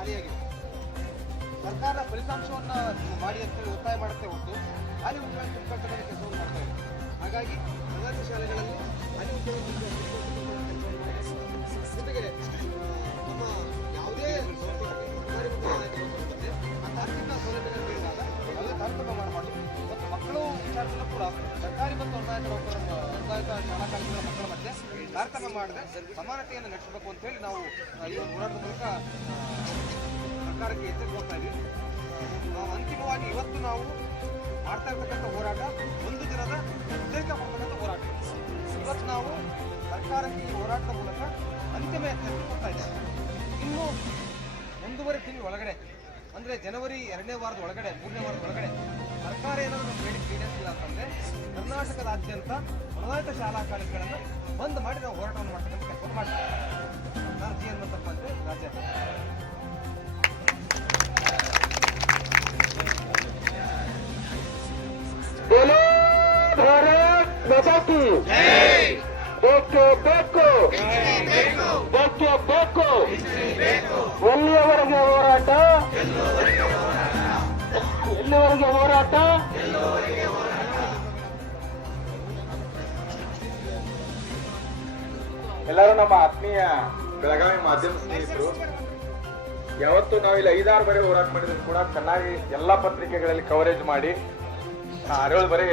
ಖಾಲಿಯಾಗಿದೆ. ಸರ್ಕಾರ ಫಲಿತಾಂಶವನ್ನು ಮಾಡಿ ಅಂತೇಳಿ ಒತ್ತಾಯ ಮಾಡುತ್ತೆ ಹೊರತು ಹಾಲಿ ಉದ್ಯೋಗ ತುಂಬಿಕೊಳ್ಳುವ ಕೆಲಸವನ್ನು ಮಾಡ್ತಾ ಇದೆ. ಹಾಗಾಗಿ ಸರ್ಕಾರಿ ಶಾಲೆಗಳಲ್ಲಿ ಹಾಲಿ ಉದ್ಯೋಗ ಜೊತೆಗೆ ನಮ್ಮ ಯಾವುದೇ ಸರ್ಕಾರಿ ಆರ್ಥಿಕ ಸೌಲಭ್ಯಗಳು ನೀಡಿದಾಗ ಯಾವುದೇ ತಾರತಮ್ಯ ಮಾಡಬಾರ್ದು. ಮತ್ತು ಮಕ್ಕಳು ವಿಚಾರದಲ್ಲೂ ಕೂಡ ಸರ್ಕಾರಿ ಮತ್ತು ನೋಂದಾಯಿತ ಶಾಲಾ ಕಾಲೇಜುಗಳ ಮಕ್ಕಳ ಮಧ್ಯೆ ತಾರತಮ್ಯ ಮಾಡದೆ ಸಮಾನತೆಯನ್ನು ನಡೆಸಬೇಕು ಅಂತ ಹೇಳಿ ನಾವು ಈ ಒಂದು ಹೋರಾಟದ ಮೂಲಕ ಸರ್ಕಾರಕ್ಕೆ ಎಚ್ಚರಿಕೆ ಕೊಡ್ತಾ ಇದ್ದೀವಿ. ಅಂತಿಮವಾಗಿ ಇವತ್ತು ನಾವು ಮಾಡ್ತಾ ಇರ್ತಕ್ಕಂಥ ಹೋರಾಟ ಒಂದು ದಿನದ ಉದ್ರೇಕ ಕೊಡ್ತಕ್ಕಂಥ ಹೋರಾಟ. ಇವತ್ತು ನಾವು ಸರ್ಕಾರಕ್ಕೆ ಈ ಹೋರಾಟದ ಮೂಲಕ ಅಂತಿಮ ಎಚ್ಚರಿಕೆ ಕೊಡ್ತಾ ಇದ್ದೇವೆ. ಇನ್ನು ಒಂದೂವರೆ ತಿಂಗಳ ಒಳಗಡೆ ಅಂದರೆ ಜನವರಿ 2ನೇ ವಾರದ ಒಳಗಡೆ 3ನೇ ವಾರದ ಒಳಗಡೆ ಸರ್ಕಾರ ಏನಾದರೂ ನಮ್ಮ ಬೇಡಿಕೆ ಈಡೇರಿಸಿಲ್ಲ ಅಂತಂದರೆ ಕರ್ನಾಟಕದಾದ್ಯಂತ ನೋಂದಾಯಿತ ಶಾಲಾ ಕಾಲೇಜುಗಳನ್ನು ಬಂದ್ ಮಾಡಿ ನಾವು ಹೋರಾಟವನ್ನು ಮಾಡ್ತಕ್ಕಂಥ ಕೆಲಸ ಮಾಡ್ತೀವಿ. ನಾನು ಜಿ ಹನುಮಂತಪ್ಪ ಅಂತ ರಾಜ್ಯ. ಎಲ್ಲಿಯವರೆಗೆ ಹೋರಾಟ, ಎಲ್ಲಿವರೆಗೆ ಹೋರಾಟ? ಎಲ್ಲರೂ ನಮ್ಮ ಆತ್ಮೀಯ ಬೆಳಗಾವಿ ಮಾಧ್ಯಮ ಸ್ನೇಹಿತರು, ಯಾವತ್ತು ನಾವಿಲ್ಲಿ 5-6 ಬಾರಿ ಹೋರಾಟ ಮಾಡಿದ್ರು ಕೂಡ ಚೆನ್ನಾಗಿ ಎಲ್ಲಾ ಪತ್ರಿಕೆಗಳಲ್ಲಿ ಕವರೇಜ್ ಮಾಡಿ 6-7 ಬಾರಿ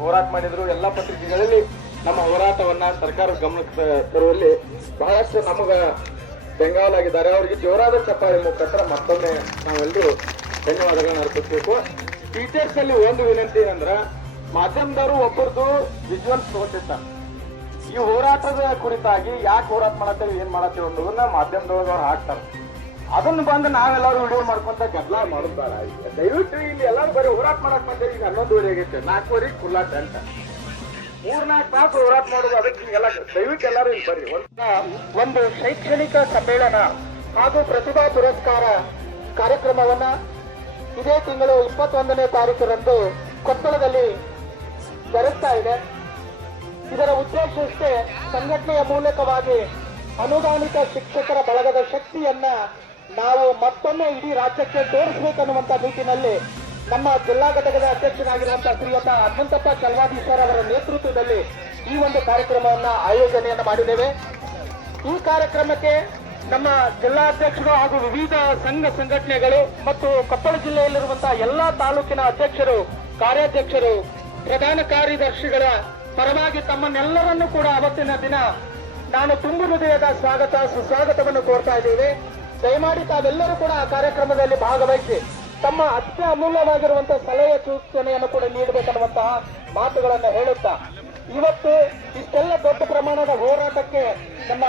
ಹೋರಾಟ ಮಾಡಿದ್ರು. ಎಲ್ಲಾ ಪತ್ರಿಕೆಗಳಲ್ಲಿ ನಮ್ಮ ಹೋರಾಟವನ್ನ ಸರ್ಕಾರದ ಗಮನಕ್ಕೆ ತರುವಲ್ಲಿ ಬಹಳಷ್ಟು ನಮಗ ಬೆಂಗಾವಲಾಗಿದ್ದಾರೆ. ಅವರಿಗೆ ಜೋರಾದ ಚಪ್ಪಾಳೆ ಮುಖಾಂತರ ಮತ್ತೊಮ್ಮೆ ನಾವೆಲ್ಲರೂ ಧನ್ಯವಾದಗಳನ್ನ ಅರ್ಪಿಸಬೇಕು. ಟೀಚರ್ಸ್ ಅಲ್ಲಿ ಒಂದು ವಿನಂತಿ ಏನಂದ್ರ, ಮಾಧ್ಯಮದವರು ಒಬ್ಬರದು ವಿಜುವಲ್ಸ್ ತಗೋತಿರ್ತಾರೆ. ಈ ಹೋರಾಟದ ಕುರಿತಾಗಿ ಯಾಕೆ ಹೋರಾಟ ಮಾಡತ್ತೇವೆ, ಏನ್ ಮಾಡತ್ತೇವೆ ಅನ್ನೋದನ್ನ ಮಾಧ್ಯಮದೊಳಗೆ ಅವ್ರು ಹಾಕ್ತಾರೆ. ಅದನ್ನು ಬಂದು ನಾವೆಲ್ಲರೂ ವಿಡಿಯೋ ಮಾಡ್ಕೊಂತ ಗದ್ದಲ ಮಾಡೋದಾರ. ದಯವಿಟ್ಟು ಇಲ್ಲಿ ಎಲ್ಲರೂ ಬರೀ ಹೋರಾಟ ಮಾಡಕ್ ಬಂದೇವಿ. ಈಗ 11 ಆಗೈತೆ, 4 ಖುಲ್ಲಾ ಟೆಂಟ್, 3-4 ತಾಸು ಹೋರಾಟ ಮಾಡೋದು. ಅದಕ್ಕೆ ಎಲ್ಲ ದಯವಿಟ್ಟು ಎಲ್ಲರೂ ಇಲ್ಲಿ ಬರ್ರಿ. ಒಂದು ಶೈಕ್ಷಣಿಕ ಸಮ್ಮೇಳನ ಹಾಗೂ ಪ್ರತಿಭಾ ಪುರಸ್ಕಾರ ಕಾರ್ಯಕ್ರಮವನ್ನ ಇದೇ ತಿಂಗಳು 21ನೇ ತಾರೀಕರಂದು ಕೊಪ್ಪಳದಲ್ಲಿ ಜರುಗ್ತಾ ಇದೆ. ಇದರ ಉದ್ದೇಶ ಇಷ್ಟೇ, ಸಂಘಟನೆಯ ಮೂಲಕವಾಗಿ ಅನುದಾನಿತ ಶಿಕ್ಷಕರ ಬಳಗದ ಶಕ್ತಿಯನ್ನ ನಾವು ಮತ್ತೊಮ್ಮೆ ಇಡೀ ರಾಜ್ಯಕ್ಕೆ ತೋರಿಸಬೇಕನ್ನುವಂತ ನಿಟ್ಟಿನಲ್ಲಿ ನಮ್ಮ ಜಿಲ್ಲಾ ಘಟಕದ ಅಧ್ಯಕ್ಷರಾಗಿರುವಂತಹ ಶ್ರೀಯುತ ಹನುಮಂತಪ್ಪ ಚಲವಾದಿ ಸರ್ ಅವರ ನೇತೃತ್ವದಲ್ಲಿ ಈ ಒಂದು ಕಾರ್ಯಕ್ರಮವನ್ನ ಆಯೋಜನೆಯನ್ನು ಮಾಡಿದ್ದೇವೆ. ಈ ಕಾರ್ಯಕ್ರಮಕ್ಕೆ ನಮ್ಮ ಜಿಲ್ಲಾಧ್ಯಕ್ಷರು ಹಾಗೂ ವಿವಿಧ ಸಂಘ ಸಂಘಟನೆಗಳು ಮತ್ತು ಕೊಪ್ಪಳ ಜಿಲ್ಲೆಯಲ್ಲಿರುವಂತಹ ಎಲ್ಲಾ ತಾಲೂಕಿನ ಅಧ್ಯಕ್ಷರು, ಕಾರ್ಯಾಧ್ಯಕ್ಷರು, ಪ್ರಧಾನ ಕಾರ್ಯದರ್ಶಿಗಳ ಪರವಾಗಿ ತಮ್ಮನ್ನೆಲ್ಲರನ್ನೂ ಕೂಡ ಅವತ್ತಿನ ದಿನ ನಾನು ತುಂಬು ಹೃದಯದ ಸ್ವಾಗತ ಸುಸ್ವಾಗತವನ್ನು ಕೋರ್ತಾ ಇದ್ದೇವೆ. ದಯಮಾಡಿ ತಾವೆಲ್ಲರೂ ಕೂಡ ಆ ಕಾರ್ಯಕ್ರಮದಲ್ಲಿ ಭಾಗವಹಿಸಿ ತಮ್ಮ ಅತ್ಯ ಅಮೂಲ್ಯವಾಗಿರುವಂತಹ ಸಲಹೆ ಸೂಚನೆಯನ್ನು ಕೂಡ ನೀಡಬೇಕನ್ನುವಂತಹ ಮಾತುಗಳನ್ನು ಹೇಳುತ್ತಾ, ಇವತ್ತು ಇಷ್ಟೆಲ್ಲ ದೊಡ್ಡ ಪ್ರಮಾಣದ ಹೋರಾಟಕ್ಕೆ ನಮ್ಮ